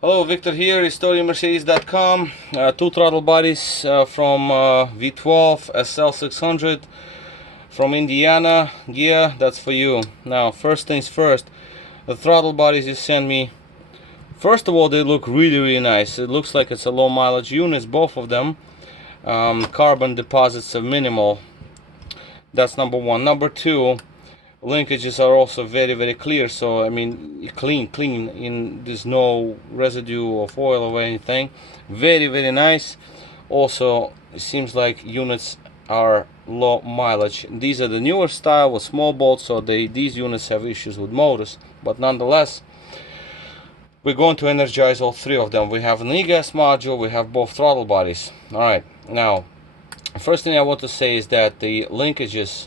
Hello, Victor here, RestoreYourMercedes.com. Two throttle bodies from V12 SL600 from Indiana. Ghiat, that's for you. Now, first things first, the throttle bodies you sent me, first of all, they look really nice. It looks like it's a low mileage units, both of them. Carbon deposits are minimal. That's number one. Number two, linkages are also very clear, so I mean clean, in there's no residue of oil or anything. Very nice. Also, it seems like units are low mileage. These are the newer style with small bolts, so these units have issues with motors, but nonetheless we're going to energize all three of them. We have an Egas module, we have both throttle bodies. All right, now first thing I want to say is that the linkages,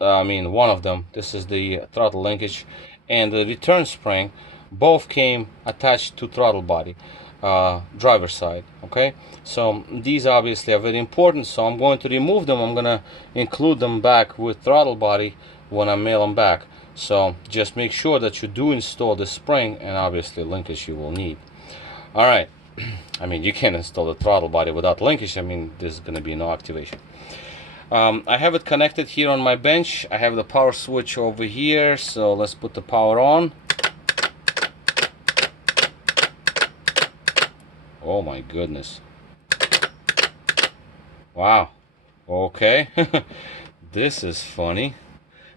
I mean one of them, this is the throttle linkage, and the return spring both came attached to throttle body, driver side. Okay, so these obviously are very important, so I'm going to remove them. I'm gonna include them back with throttle body when I mail them back. So just make sure that you do install the spring and obviously linkage you will need. All right, I mean you can't install the throttle body without linkage. I mean there's gonna be no activation. I have it connected here on my bench. I have the power switch over here, so let's put the power on. Oh my goodness. Wow. Okay. This is funny.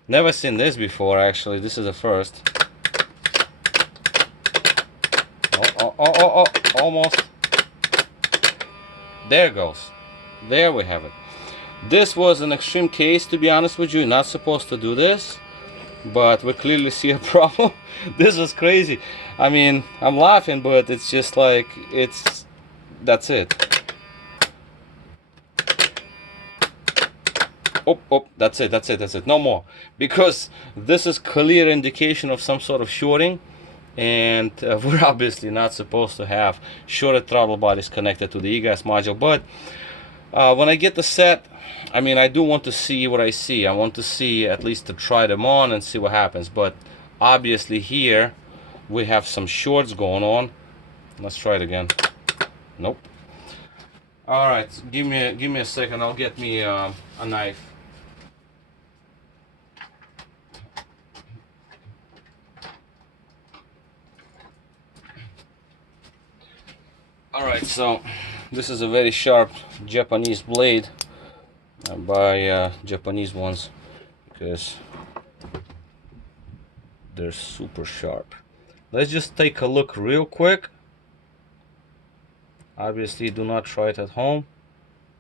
Never seen this before, actually. This is the first. Oh, almost. There it goes. There we have it. This was an extreme case, to be honest with you. You're not supposed to do this, but we clearly see a problem. This was crazy. I mean, I'm laughing, but it's just like, that's it. Oh, that's it. No more. Because this is clear indication of some sort of shorting, and we're obviously not supposed to have shorted throttle bodies connected to the Egas module. But when I get the set, I mean, I do want to see what I see. I want to see, at least to try them on and see what happens. But obviously here we have some shorts going on. Let's try it again. Nope. All right, give me a second. I'll get me a knife. All right, so this is a very sharp Japanese blade. I buy Japanese ones because they're super sharp. Let's just take a look real quick. Obviously do not try it at home,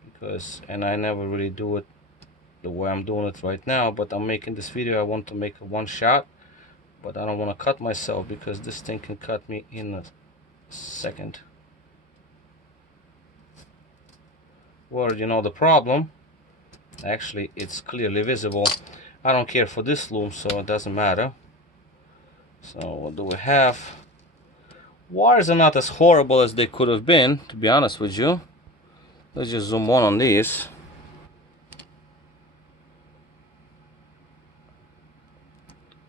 because, and I never really do it the way I'm doing it right now, but I'm making this video. I want to make one shot, but I don't want to cut myself because this thing can cut me in a second. Well, you know the problem. Actually, it's clearly visible. I don't care for this loom, so it doesn't matter. So what do we have? Wires are not as horrible as they could have been, to be honest with you. Let's just zoom on these.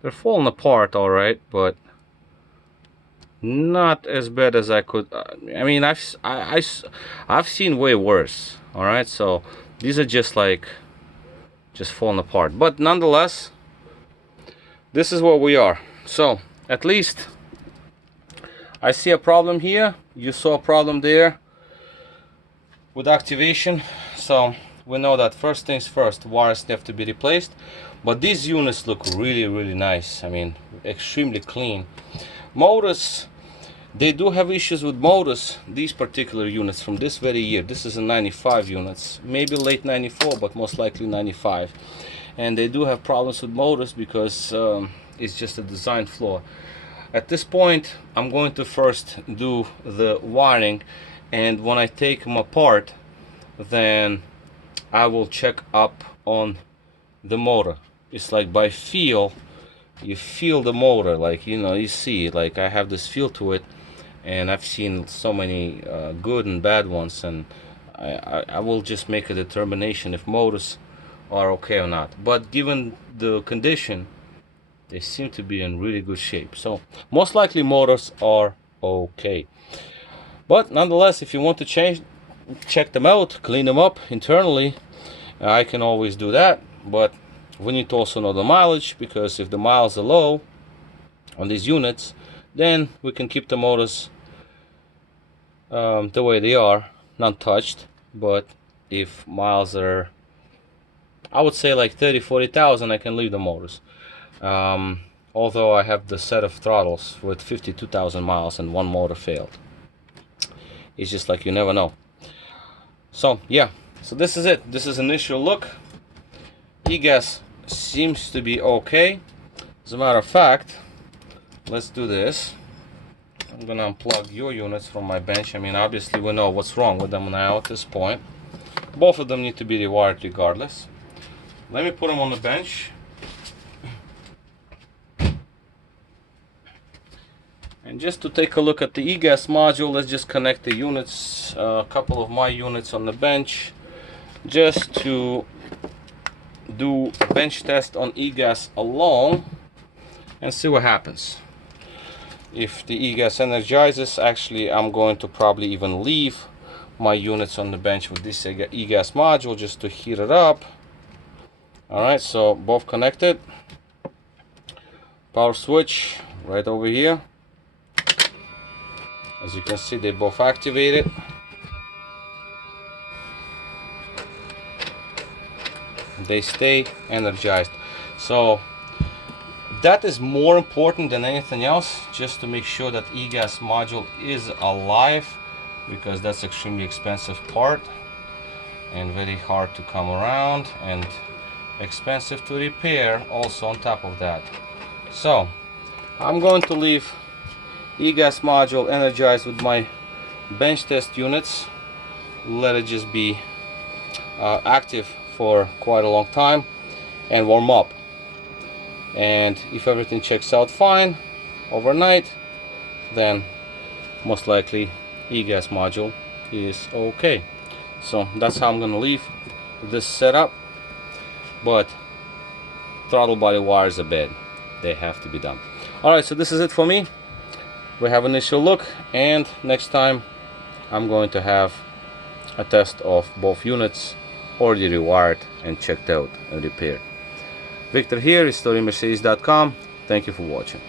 They're falling apart all right, but not as bad as I could. I mean, I've seen way worse. All right, so these are just falling apart, but nonetheless this is where we are. So at least I see a problem here. You saw a problem there with activation, so we know that first things first, wires have to be replaced. But these units look really nice. I mean, extremely clean. Motors, they do have issues with motors, these particular units from this very year. This is a 95 units, maybe late 94, but most likely 95. And they do have problems with motors because it's just a design flaw. At this point, I'm going to first do the wiring, and when I take them apart, then I will check up on the motor. It's like by feel, you feel the motor, like, you know, you see, like I have this feel to it. And I've seen so many good and bad ones, and I will just make a determination if motors are okay or not. But given the condition, they seem to be in really good shape. So most likely motors are okay. But nonetheless, if you want to check them out, clean them up internally, I can always do that. But we need to also know the mileage, because if the miles are low on these units, then we can keep the motors the way they are, not touched. But if miles are, I would say like 30,000-40,000, I can leave the motors. Although I have the set of throttles with 52,000 miles and one motor failed. It's just like you never know. So yeah, so this is it. This is initial look. Egas seems to be okay. As a matter of fact, let's do this. I'm gonna unplug your units from my bench. I mean, obviously we know what's wrong with them now at this point. Both of them need to be rewired regardless. Let me put them on the bench. And just to take a look at the Egas module, let's just connect the units, a couple of my units on the bench, just to do a bench test on Egas alone and see what happens. If the Egas energizes, actually I'm going to probably even leave my units on the bench with this Egas module just to heat it up. Alright, so both connected. Power switch right over here. As you can see, they both activated. They stay energized. So that is more important than anything else, just to make sure that Egas module is alive, because that's extremely expensive part and very hard to come around and expensive to repair also on top of that. So I'm going to leave Egas module energized with my bench test units, let it just be active for quite a long time and warm up. And if everything checks out fine overnight, then most likely Egas module is okay. So that's how I'm gonna leave this setup. But throttle body wires are bad, they have to be done. Alright, so this is it for me. We have an initial look, and next time I'm going to have a test of both units already rewired and checked out and repaired. Victor here, RestoringMercedes.com. Thank you for watching.